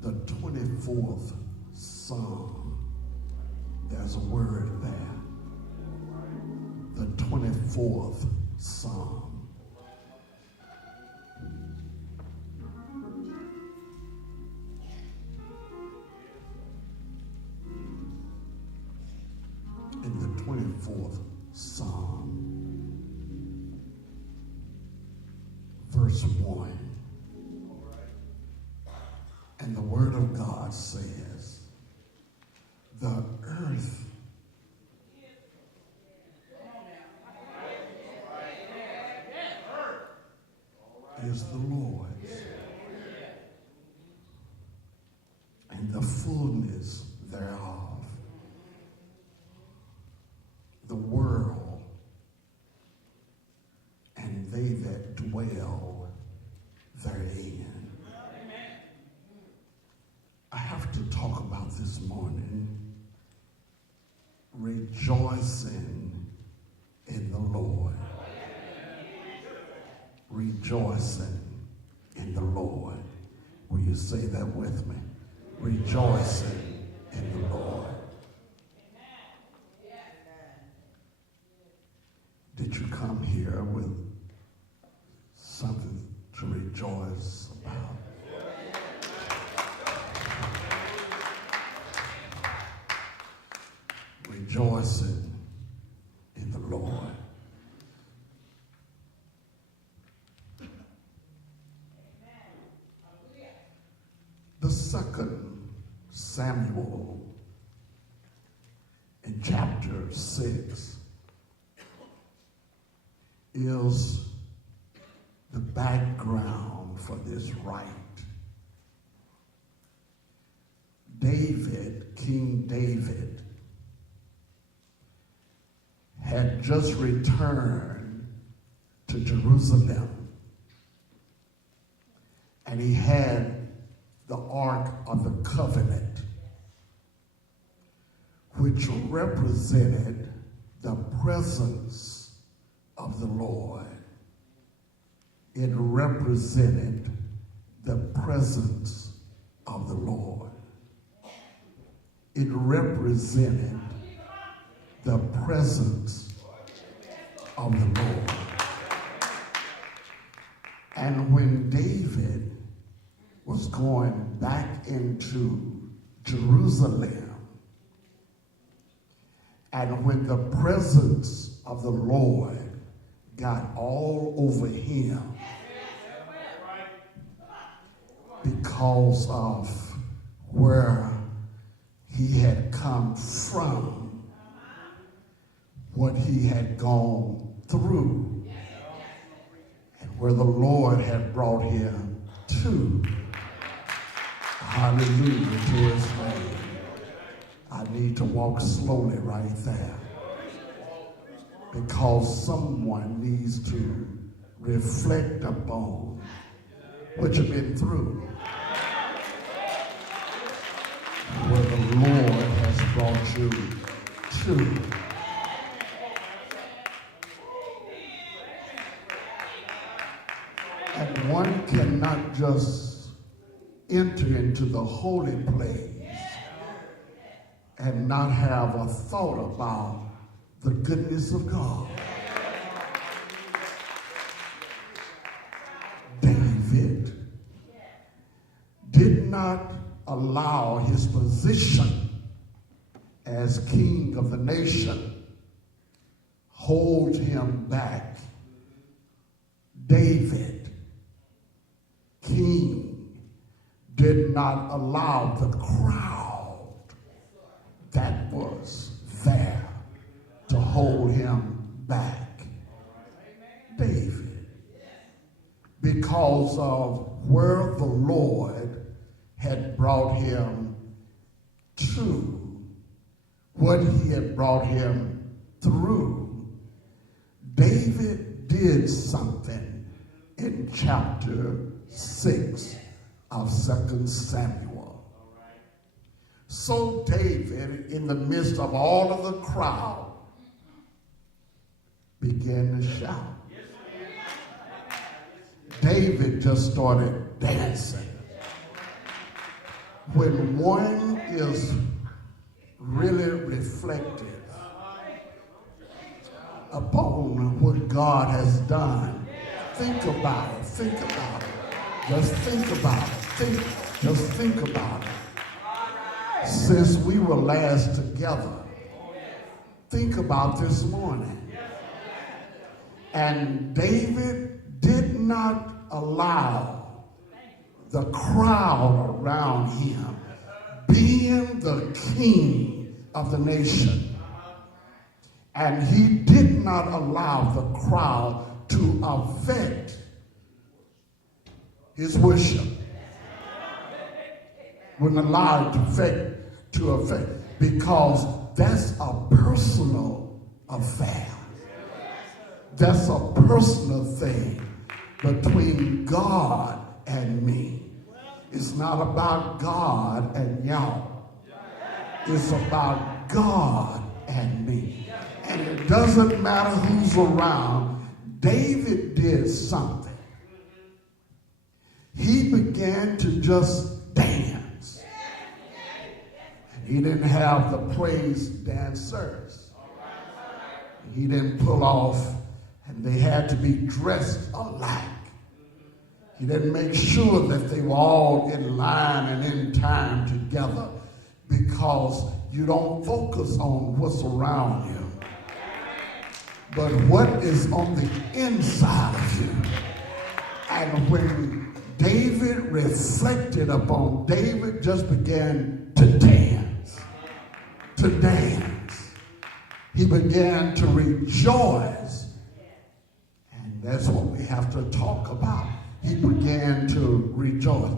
the 24th Psalm, there's a word there. The 24th Psalm. In the 24th Psalm, verse 1. And the word of God says, the earth is the Lord's, and the fullness thereof, the world, and they that dwell therein. I have to talk about this morning rejoicing in the Lord. Rejoicing in the Lord. Will you say that with me? Rejoicing in the Lord. Did you come here with something to rejoice about? Rejoicing in the Lord. The 2nd Samuel in chapter 6 is the background for this rite. David, King David, had just returned to Jerusalem, and he had the Ark of the Covenant, which represented the presence of the Lord. It represented the presence of the Lord. It represented the presence of the Lord. And when David was going back into Jerusalem, and when the presence of the Lord got all over him because of where he had come from, what he had gone through, and where the Lord had brought him to. Hallelujah to his name. I need to walk slowly right there, because someone needs to reflect upon what you've been through, where the Lord has brought you to. And one cannot just enter into the holy place and not have a thought about the goodness of God. David did not allow his position as king of the nation hold him back. David, king, did not allow the crowd that was there to hold him back. David, because of where the Lord had brought him to, what he had brought him through, David did something in chapter 6 of 2 Samuel. So David, in the midst of all of the crowd, began to shout. David just started dancing. When one is really reflective upon what God has done, think about it, think about it. Just think about it. Just think about it. Since we were last together, think about this morning. And David did not allow the crowd around him, being the king of the nation, and he did not allow the crowd to affect his worship. Wouldn't allow it to affect, because that's a personal affair. That's a personal thing between God and me. It's not about God and y'all. It's about God and me. And it doesn't matter who's around. David did something. He began to just dance. He didn't have the praise dancers. He didn't pull off, and they had to be dressed alike. He didn't make sure that they were all in line and in time together, because you don't focus on what's around you, but what is on the inside of you. And when David reflected upon, David just began to dance, to dance. He began to rejoice. And that's what we have to talk about. He began to rejoice.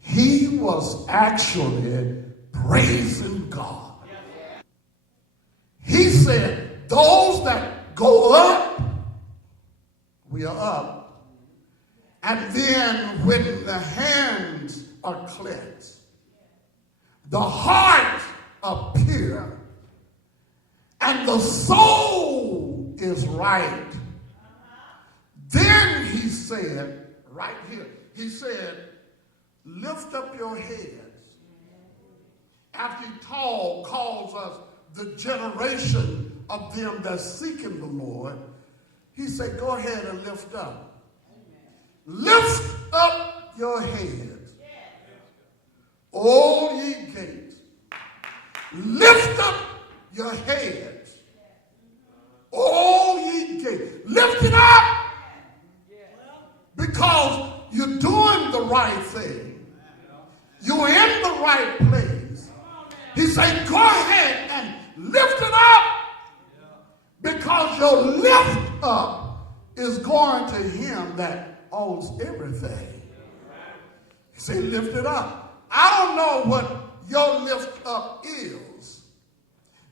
He was actually praising God. He said, those that go up, we are up. And then when the hands are cleansed, the heart appears, and the soul is right, then he said, right here, he said, lift up your heads. After he calls us the generation of them that's seeking the Lord, he said, go ahead and lift up. Lift up your heads, all ye gates. Lift up your heads, all ye gates. Lift it up, because you're doing the right thing. You're in the right place. He said, go ahead and lift it up, because your lift up is going to him that owns everything. He said, lift it up. I don't know what your lift up is.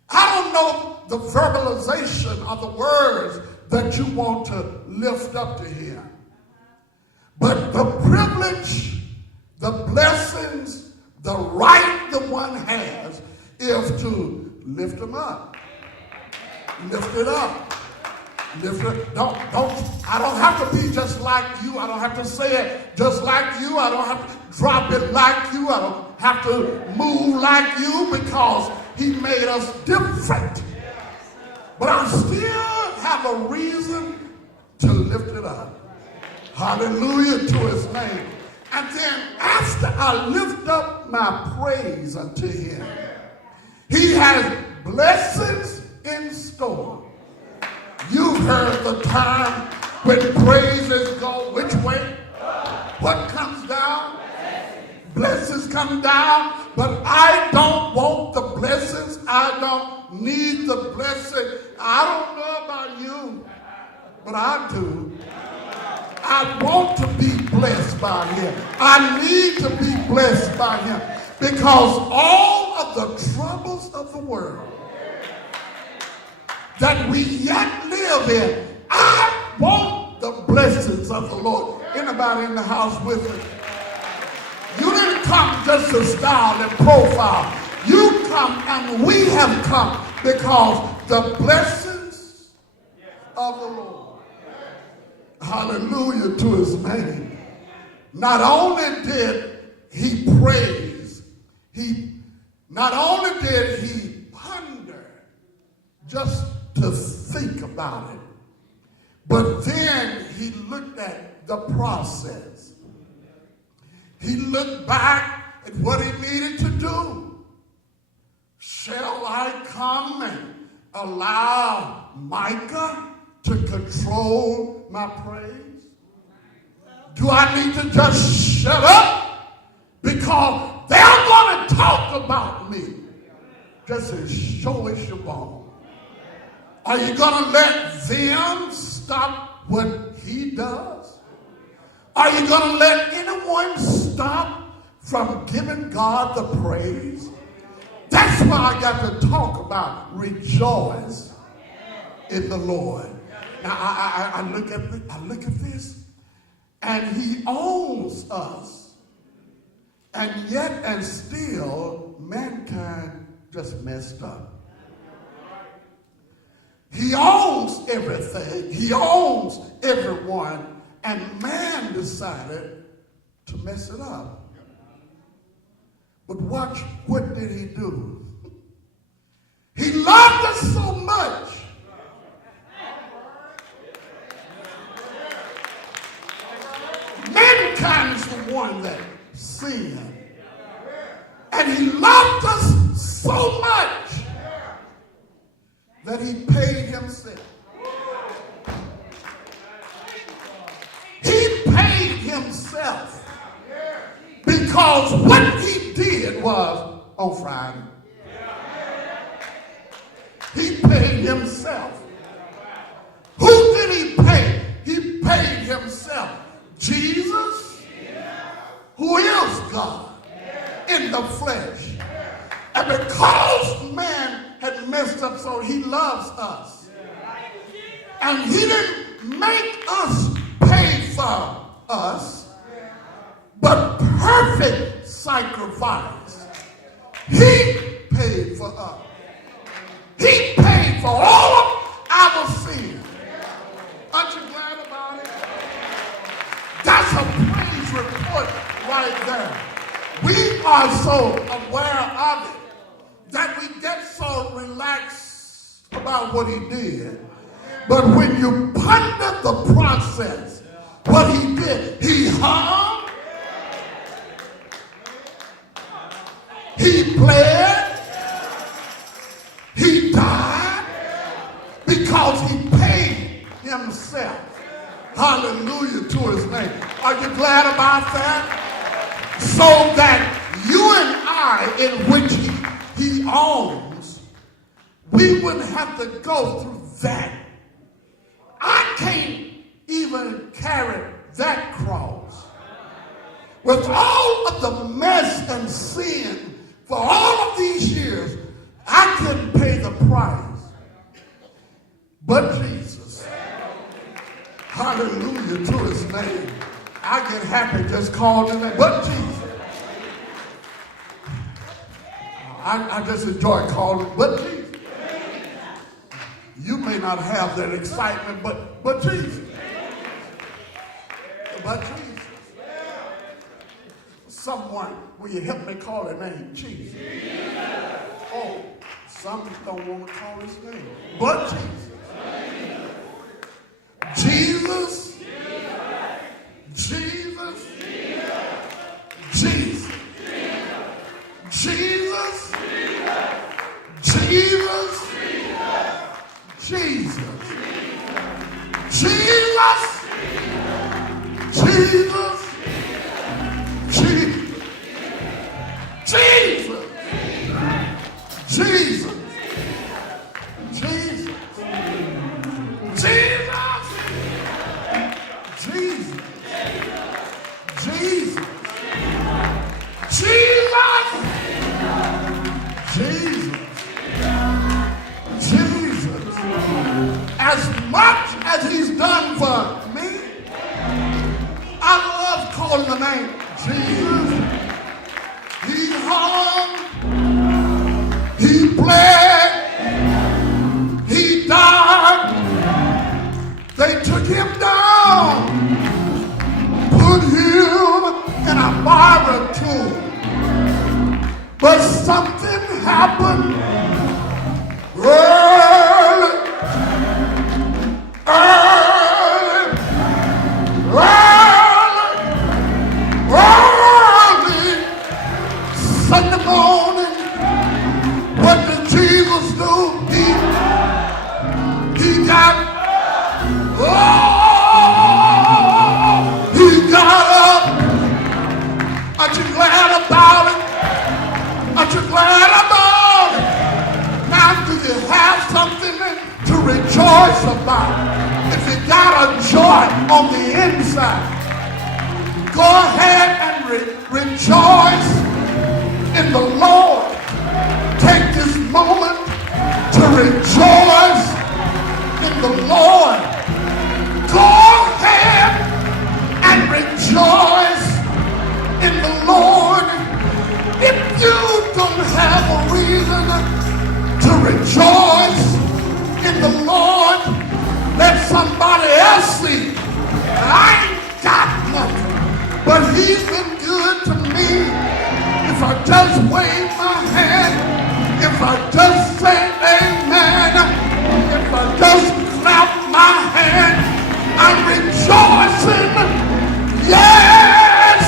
I don't know the verbalization of the words that you want to lift up to him. But the privilege, the blessings, the right the one has is to lift him up. Lift it up. Lift it. I don't have to be just like you. I don't have to say it just like you. I don't have to drop it like you. I don't have to move like you, because he made us different. But I still have a reason to lift it up. Hallelujah to his name. And then after I lift up my praise unto him, he has blessings in store. You've heard the time when praises go which way? What comes down? Blessings come down. But I don't want the blessings. I don't need the blessing. I don't know about you, but I do. I want to be blessed by him. I need to be blessed by him, because all of the troubles of the world that we yet live in, I want the blessings of the Lord. Anybody in the house with me? You didn't come just to style and profile. You come, and we have come, because the blessings of the Lord. Hallelujah to his name. Not only did he praise, not only did he ponder just to think about it, but then he looked at the process. He looked back at what he needed to do. Shall I come and allow Micah to control my praise? Do I need to just shut up? Because they're going to talk about me just as sure as your bone. Are you going to let them stop what he does? Are you going to let anyone stop from giving God the praise? That's why I got to talk about rejoice in the Lord. Now I look at this, and he owns us, and yet and still mankind just messed up. He owns everything. He owns everyone, and man decided to mess it up. But watch, what did he do? He loved us so much. Mankind is the one that sinned. And he loved us so much that he paid himself. He paid himself because what he did was on Friday. He paid himself. Who did he pay? He paid himself. Jesus, who is God in the flesh. And because man had messed up, so he loves us. And he didn't make us pay for us, but perfect sacrifice. He paid for us. He paid for all of our sin. Aren't you glad about it? That's a praise report right there. We are so aware of it that we get so relaxed about what he did. But when you ponder the process, what he did, he hung, he bled, he died, because he paid himself. Hallelujah to his name. Are you glad about that? So that you and I, in which he owns, we wouldn't have to go through that. I can't even carry that cross. With all of the mess and sin for all of these years, I couldn't pay the price. But Jesus, hallelujah to his name. I get happy just calling his name. But Jesus. I just enjoy calling, but Jesus. You may not have that excitement, but Jesus. But Jesus. Someone, will you help me call his name? Jesus. Oh, some don't want to call his name. But Jesus. Jesus. Jesus. Jesus. Jesus. Jesus. Jesus. Jesus. Jesus. Jesus. Jesus. Jesus. Jesus. Jesus. Jesus. Jesus. Jesus. Jesus. As much as he's done for me, I love calling the name Jesus. He hung, he bled, he died. They took him down. But something happened early, Sunday morning. What did Jesus do? He got up. Aren't you glad about it? Aren't you glad about it? Now, do you have something to rejoice about? If you got a joy on the inside, go ahead and rejoice in the Lord. Take this moment to rejoice in the Lord. Go ahead and rejoice in the Lord. If you don't have a reason to rejoice in the Lord, let somebody else see. I ain't got nothing, but he's been good to me. If I just wave my hand, if I just say amen, if I just clap my hand, I'm rejoicing. Yes,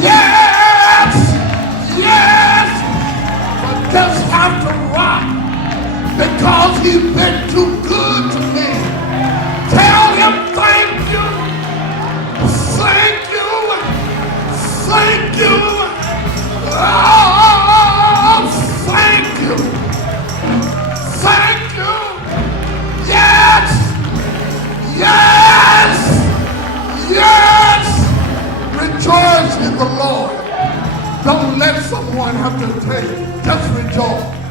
yes, yes. I just have to rock because he's been too good to me. Tell him thank you, thank you, thank you. Oh, thank you, thank you. Yes, yes, yes. Rejoice in the Lord. Don't let someone have to tell you. Just rejoice.